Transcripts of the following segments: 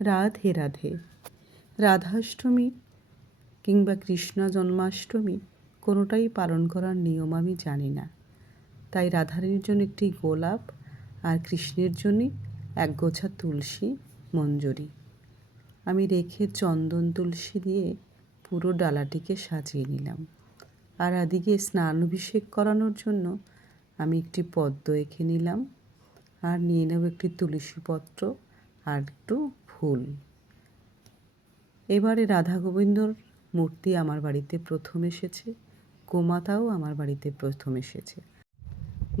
রাধে রাধে। রাধাষ্টমী কিংবা কৃষ্ণ জন্মাষ্টমী কোনোটাই পালন করার নিয়ম আমি জানি না। তাই রাধারানীর জন্য একটি গোলাপ আর কৃষ্ণের জন্য এক গোছা তুলসী মঞ্জরি আমি রেখে চন্দন তুলসী দিয়ে পুরো ডালাটিকে সাজিয়ে নিলাম। আর আদিকে স্নান অভিষেক করানোর জন্য আমি একটি পদ্ম এঁকে নিলাম, আর নিয়ে নেব একটি তুলসী পত্র আর একটু ফুল। এবারে রাধা গোবিন্দর মূর্তি আমার বাড়িতে প্রথম এসেছে, গোমাতাও আমার বাড়িতে প্রথম এসেছে,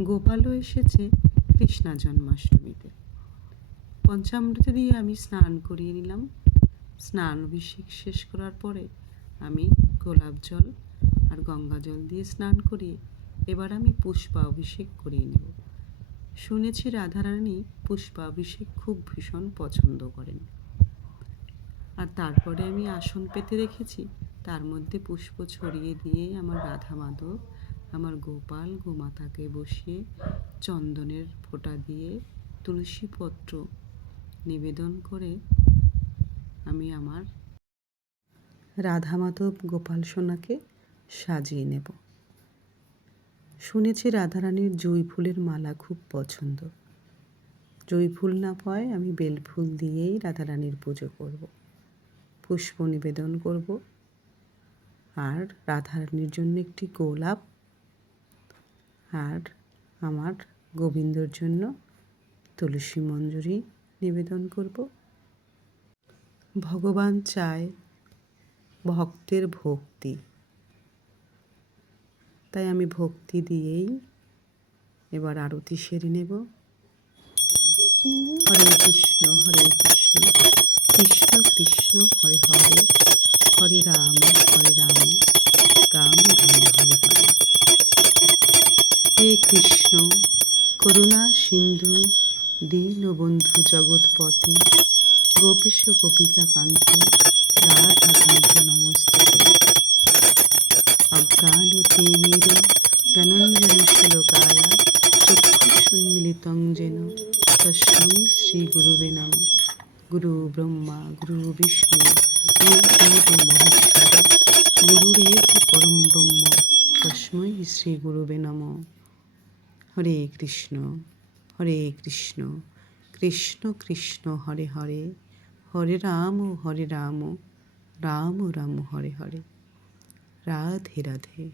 গোপালও এসেছে কৃষ্ণা জন্মাষ্টমীতে। পঞ্চামৃত দিয়ে আমি স্নান করিয়ে নিলাম। স্নান অভিষেক শেষ করার পরে আমি গোলাপ জল আর গঙ্গা জল দিয়ে স্নান করিয়ে এবার আমি পুষ্পাভিষেক করিয়ে নেব। শুনেছি রাধারানী পুষ্পাভিষেক খুব ভীষণ পছন্দ করেন। আর তারপরে আমি আসন পেতে রেখেছি, তার মধ্যে পুষ্প ছড়িয়ে দিয়ে আমার রাধা মাধব, আমার গোপাল গোমাতাকে বসিয়ে চন্দনের ফোঁটা দিয়ে তুলসী পত্র নিবেদন করে আমি আমার রাধা মাধব গোপাল সোনাকে সাজিয়ে নেব। শুনেছি রাধারানীর জুঁই ফুলের মালা খুব পছন্দ। জুঁই ফুল না পায় আমি বেল ফুল দিয়েই রাধারানীর পুজো করব, পুষ্প নিবেদন করব। আর রাধারানীর জন্য একটি গোলাপ আর আমার গোবিন্দর জন্য তুলসী মঞ্জরি নিবেদন করব। ভগবান চায় ভক্তের ভক্তি, তাই আমি ভক্তি দিয়েই এবার আরতি সেরে নেব। হরে কৃষ্ণ কৃষ্ণ কৃষ্ণ হরে হরে, হরে রাম রাম রাম হরে হরে। হে কৃষ্ণ করুণা সিন্ধু দীনবন্ধু জগৎপতে, গোপীশ গোপিকা কান্ত রাধাকান্ত নমস্তুতে। অজ্ঞানতিমির জ্ঞানাঞ্জন শ্লোকায়া চক্ষুষুন্মিলিতং যেন তস্मै শ্রীগুরুবে নমঃ। গুরু ব্রহ্মা গুরু বিষ্ণু গুরুদেব মহেশ্বর, গুরুরেব পরম ব্রহ্ম তস্मै শ্রীগুরুবে নমঃ। হরে কৃষ্ণ কৃষ্ণ কৃষ্ণ হরে হরে, হরে রাম রাম রাম হরে হরে। রাধে রাধে।